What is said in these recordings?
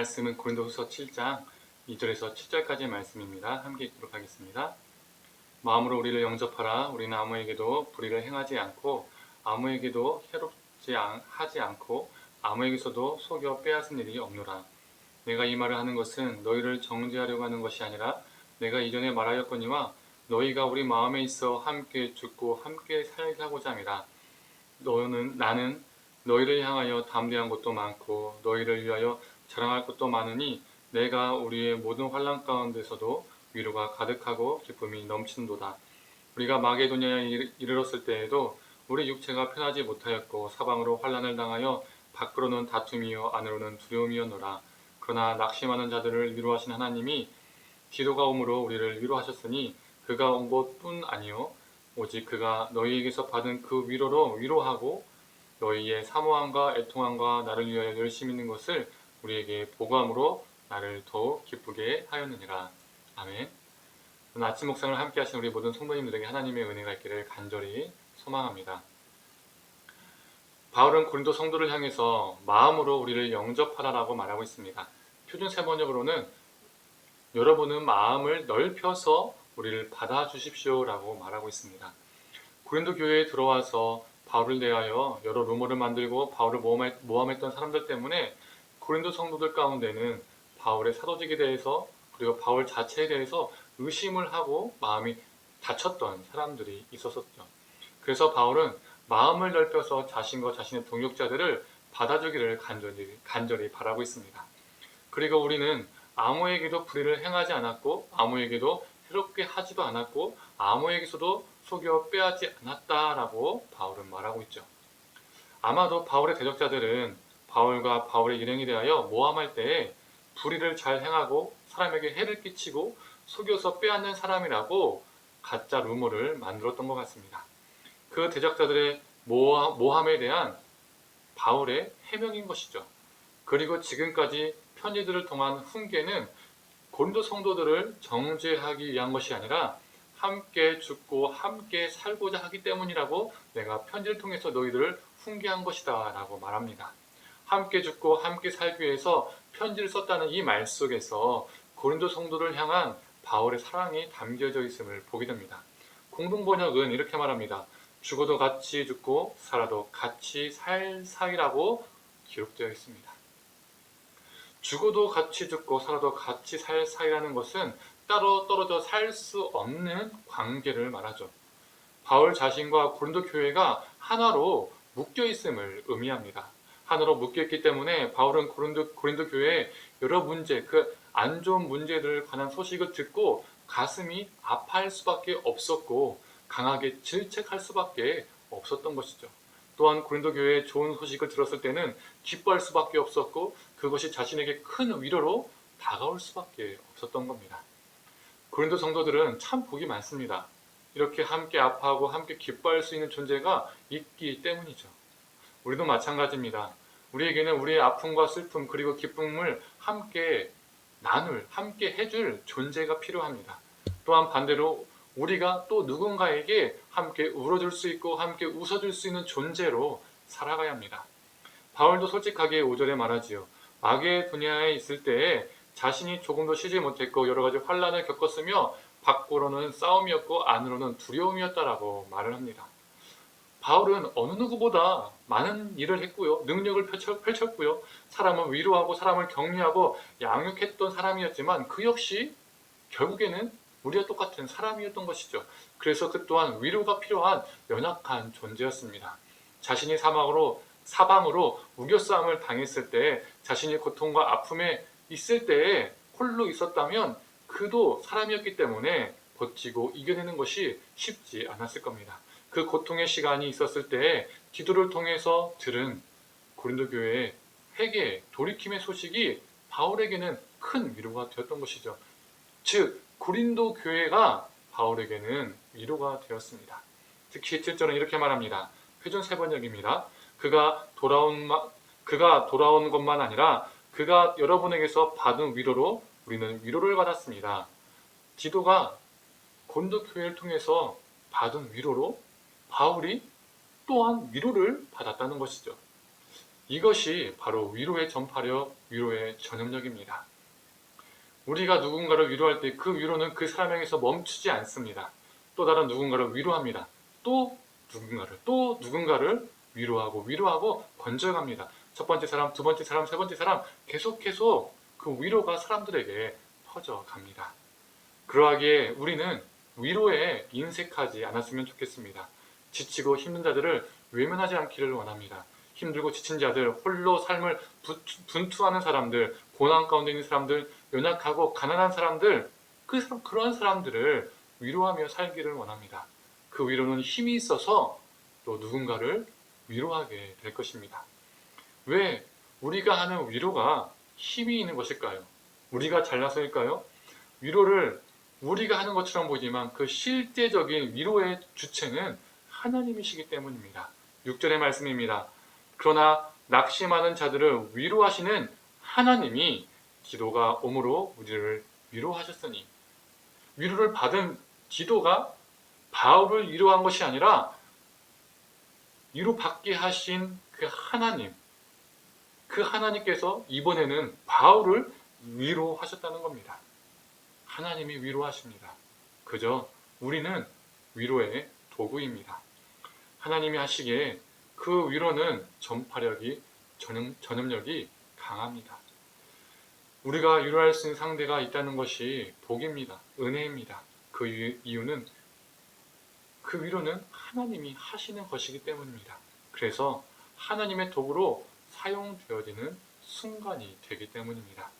말씀은 고린도후서 7장 2절에서 7절까지의 말씀입니다. 함께 읽도록 하겠습니다. 마음으로 우리를 영접하라. 우리는 아무에게도 불의를 행하지 않고 아무에게도 하지 않고 아무에게서도 속여 빼앗은 일이 없노라. 내가 이 말을 하는 것은 너희를 정죄하려고 하는 것이 아니라 내가 이전에 말하였거니와 너희가 우리 마음에 있어 함께 죽고 함께 살게 하고자 함이라. 나는 너희를 향하여 담대한 것도 많고 너희를 위하여 자랑할 것도 많으니 내가 우리의 모든 환난 가운데서도 위로가 가득하고 기쁨이 넘치는도다. 우리가 마게도냐에 이르렀을 때에도 우리 육체가 편하지 못하였고 사방으로 환난을 당하여 밖으로는 다툼이요 안으로는 두려움이었노라. 그러나 낙심하는 자들을 위로하신 하나님이 디도가 오므로 우리를 위로하셨으니 그가 온 것뿐 아니요 오직 그가 너희에게서 받은 그 위로로 위로하고 너희의 사모함과 애통함과 나를 위하여 열심히 있는 것을 우리에게 보고함으로 나를 더욱 기쁘게 하였느니라. 아멘. 오늘 아침 묵상을 함께 하신 우리 모든 성도님들에게 하나님의 은혜가 있기를 간절히 소망합니다. 바울은 고린도 성도를 향해서 마음으로 우리를 영접하라라고 말하고 있습니다. 표준 세번역으로는 여러분은 마음을 넓혀서 우리를 받아주십시오 라고 말하고 있습니다. 고린도 교회에 들어와서 바울을 대하여 여러 루머를 만들고 바울을 모함했던 사람들 때문에 고린도 성도들 가운데는 바울의 사도직에 대해서 그리고 바울 자체에 대해서 의심을 하고 마음이 닫혔던 사람들이 있었었죠. 그래서 바울은 마음을 넓혀서 자신과 자신의 동역자들을 받아주기를 간절히 바라고 있습니다. 그리고 우리는 아무에게도 불의를 행하지 않았고 아무에게도 해롭게 하지도 않았고 아무에게서도 속여 빼앗지 않았다라고 바울은 말하고 있죠. 아마도 바울의 대적자들은 바울과 바울의 일행에 대하여 모함할 때에 불의를 잘 행하고 사람에게 해를 끼치고 속여서 빼앗는 사람이라고 가짜 루머를 만들었던 것 같습니다. 그 대적자들의 모함에 대한 바울의 해명인 것이죠. 그리고 지금까지 편지들을 통한 훈계는 고린도 성도들을 정죄하기 위한 것이 아니라 함께 죽고 함께 살고자 하기 때문이라고 내가 편지를 통해서 너희들을 훈계한 것이다 라고 말합니다. 함께 죽고 함께 살기 위해서 편지를 썼다는 이 말 속에서 고린도 성도를 향한 바울의 사랑이 담겨져 있음을 보게 됩니다. 공동번역은 이렇게 말합니다. 죽어도 같이 죽고 살아도 같이 살 사이라고 기록되어 있습니다. 죽어도 같이 죽고 살아도 같이 살 사이라는 것은 따로 떨어져 살 수 없는 관계를 말하죠. 바울 자신과 고린도 교회가 하나로 묶여 있음을 의미합니다. 하나로 묶여 있기 때문에 바울은 고린도 교회의 여러 문제, 그 안 좋은 문제들을 관한 소식을 듣고 가슴이 아파할 수밖에 없었고 강하게 질책할 수밖에 없었던 것이죠. 또한 고린도 교회의 좋은 소식을 들었을 때는 기뻐할 수밖에 없었고 그것이 자신에게 큰 위로로 다가올 수밖에 없었던 겁니다. 고린도 성도들은 참 복이 많습니다. 이렇게 함께 아파하고 함께 기뻐할 수 있는 존재가 있기 때문이죠. 우리도 마찬가지입니다. 우리에게는 우리의 아픔과 슬픔 그리고 기쁨을 함께 함께 해줄 존재가 필요합니다. 또한 반대로 우리가 또 누군가에게 함께 울어줄 수 있고 함께 웃어줄 수 있는 존재로 살아가야 합니다. 바울도 솔직하게 5절에 말하지요. 마게도냐에 있을 때에 자신이 조금도 쉬지 못했고 여러 가지 환난을 겪었으며 밖으로는 싸움이었고 안으로는 두려움이었다라고 말을 합니다. 바울은 어느 누구보다 많은 일을 했고요. 능력을 펼쳤고요. 사람을 위로하고 사람을 격려하고 양육했던 사람이었지만 그 역시 결국에는 우리와 똑같은 사람이었던 것이죠. 그래서 그 또한 위로가 필요한 연약한 존재였습니다. 자신이 사방으로 우겨싸움을 당했을 때 자신이 고통과 아픔에 있을 때에 홀로 있었다면 그도 사람이었기 때문에 버티고 이겨내는 것이 쉽지 않았을 겁니다. 그 고통의 시간이 있었을 때에 기도를 통해서 들은 고린도 교회의 회개, 돌이킴의 소식이 바울에게는 큰 위로가 되었던 것이죠. 즉 고린도 교회가 바울에게는 위로가 되었습니다. 특히 7절은 이렇게 말합니다. 표준 세번역입니다. 그가 돌아온 것만 아니라 그가 여러분에게서 받은 위로로 우리는 위로를 받았습니다. 디도가 고린도 교회를 통해서 받은 위로로 바울이 또한 위로를 받았다는 것이죠. 이것이 바로 위로의 전파력, 위로의 전염력입니다. 우리가 누군가를 위로할 때 그 위로는 그 사람에게서 멈추지 않습니다. 또 다른 누군가를 위로합니다. 또 누군가를 위로하고 번져갑니다. 첫 번째 사람, 두 번째 사람, 세 번째 사람 계속해서 그 위로가 사람들에게 퍼져갑니다. 그러하기에 우리는 위로에 인색하지 않았으면 좋겠습니다. 지치고 힘든 자들을 외면하지 않기를 원합니다. 힘들고 지친 자들, 홀로 삶을 분투하는 사람들, 고난 가운데 있는 사람들, 연약하고 가난한 사람들, 그런 사람들을 위로하며 살기를 원합니다. 그 위로는 힘이 있어서 또 누군가를 위로하게 될 것입니다. 왜 우리가 하는 위로가 힘이 있는 것일까요? 우리가 잘나서일까요? 위로를 우리가 하는 것처럼 보이지만 그 실제적인 위로의 주체는 하나님이시기 때문입니다. 6절의 말씀입니다. 그러나 낙심하는 자들을 위로하시는 하나님이 디도가 오므로 우리를 위로하셨으니, 위로를 받은 디도가 바울을 위로한 것이 아니라 위로받게 하신 그 하나님께서 이번에는 바울을 위로하셨다는 겁니다. 하나님이 위로하십니다. 그저 우리는 위로의 도구입니다. 하나님이 하시기에 그 위로는 전파력이, 전염력이 강합니다. 우리가 위로할 수 있는 상대가 있다는 것이 복입니다. 은혜입니다. 그 이유는 그 위로는 하나님이 하시는 것이기 때문입니다. 그래서 하나님의 도구로 사용되어지는 순간이 되기 때문입니다.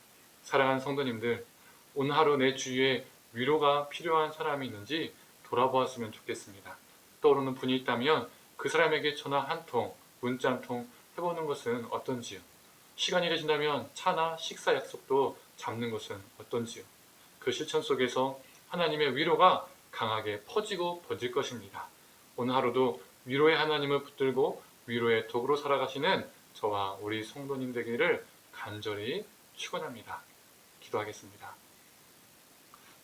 사랑하는 성도님들, 오늘 하루 내 주위에 위로가 필요한 사람이 있는지 돌아보았으면 좋겠습니다. 떠오르는 분이 있다면 그 사람에게 전화 한 통, 문자 한 통 해보는 것은 어떤지요? 시간이 되신다면 차나 식사 약속도 잡는 것은 어떤지요? 그 실천 속에서 하나님의 위로가 강하게 퍼지고 번질 것입니다. 오늘 하루도 위로의 하나님을 붙들고 위로의 도구로 살아가시는 저와 우리 성도님 되기를 간절히 축원합니다. 기도하겠습니다.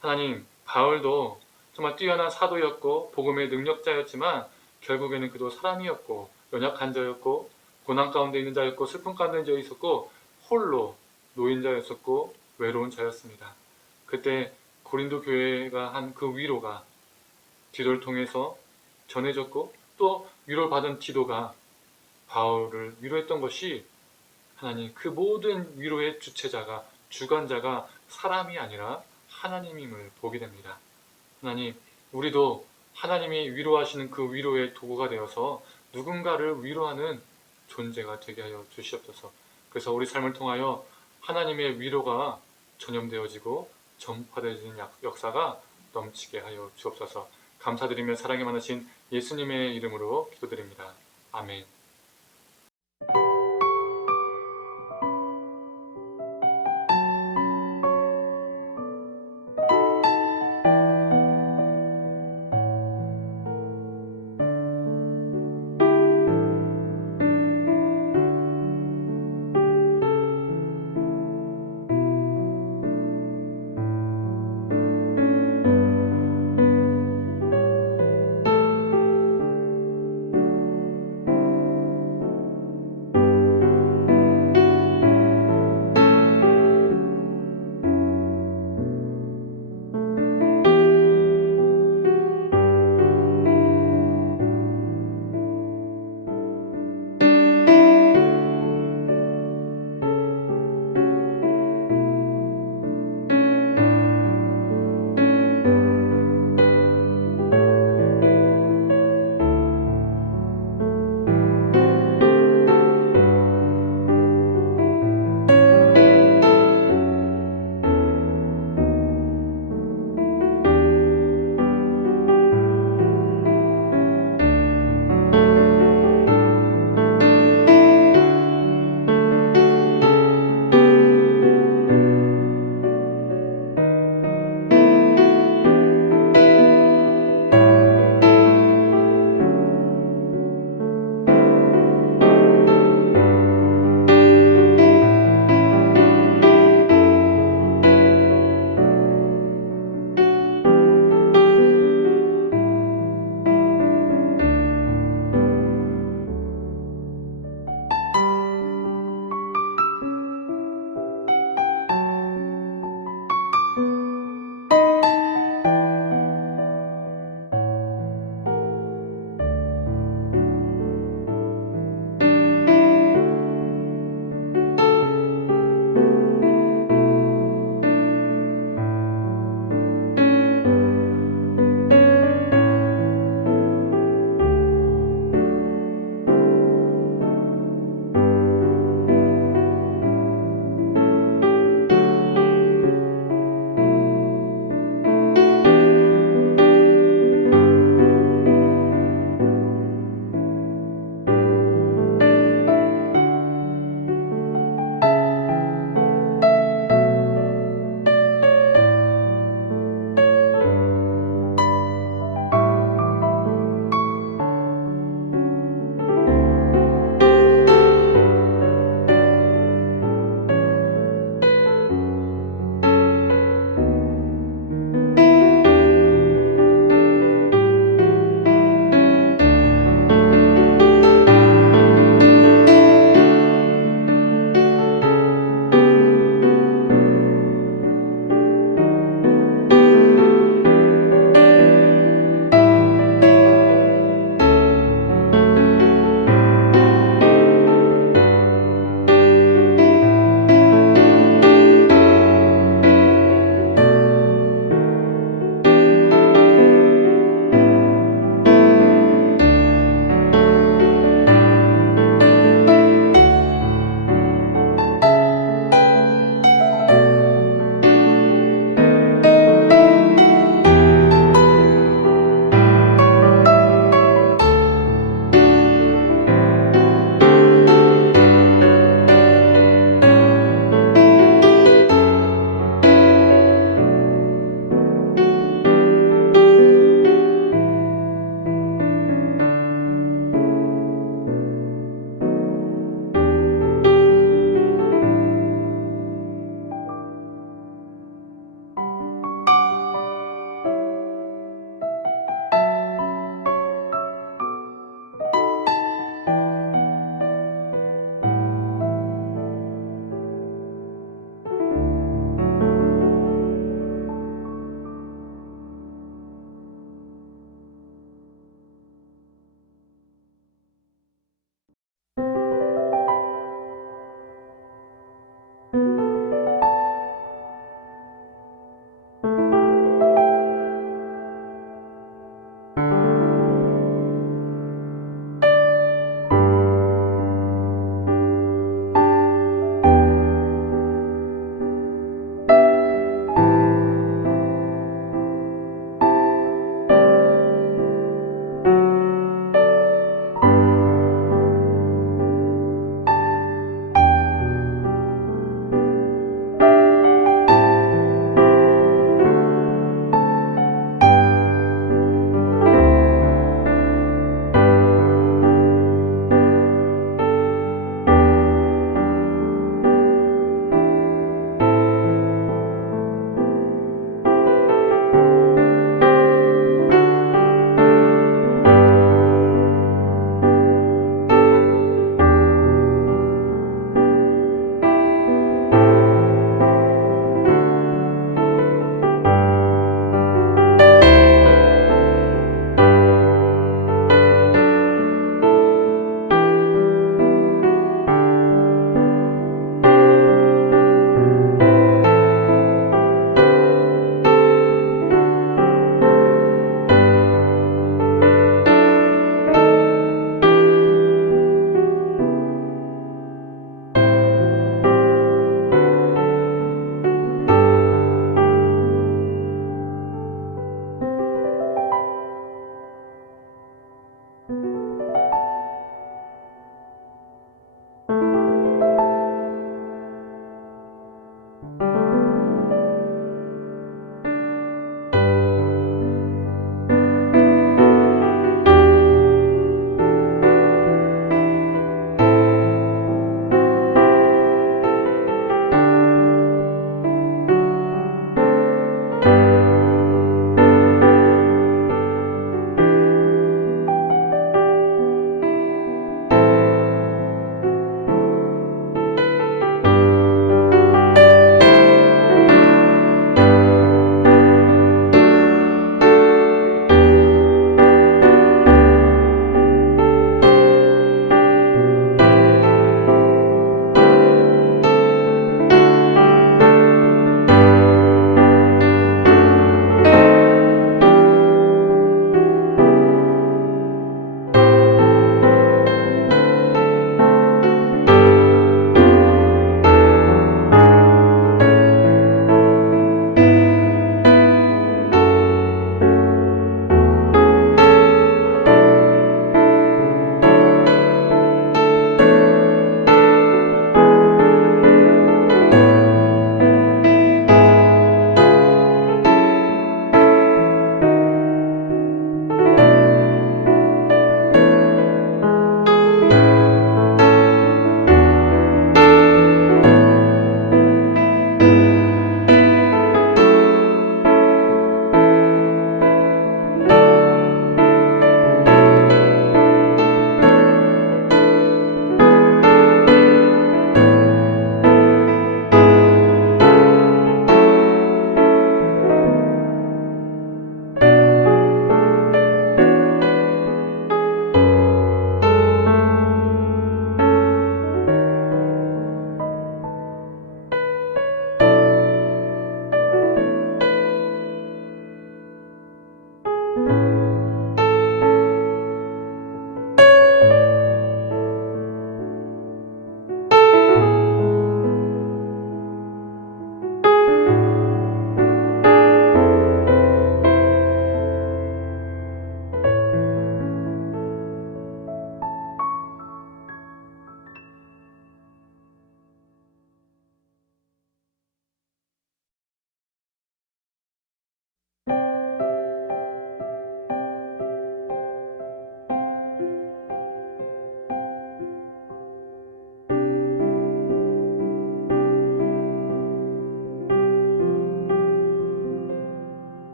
하나님, 바울도 정말 뛰어난 사도였고 복음의 능력자였지만 결국에는 그도 사람이었고 연약한 자였고 고난 가운데 있는 자였고 슬픔 가운데 있는 자였었고 홀로 노인자였었고 외로운 자였습니다. 그때 고린도 교회가 한 그 위로가 디도를 통해서 전해졌고 또 위로를 받은 디도가 바울을 위로했던 것이 하나님, 그 모든 위로의 주체자가, 주관자가 사람이 아니라 하나님임을 보게 됩니다. 하나님, 우리도 하나님이 위로하시는 그 위로의 도구가 되어서 누군가를 위로하는 존재가 되게 하여 주시옵소서. 그래서 우리 삶을 통하여 하나님의 위로가 전염되어지고 전파되어지는 역사가 넘치게 하여 주옵소서. 감사드리며 사랑이 많으신 예수님의 이름으로 기도드립니다. 아멘.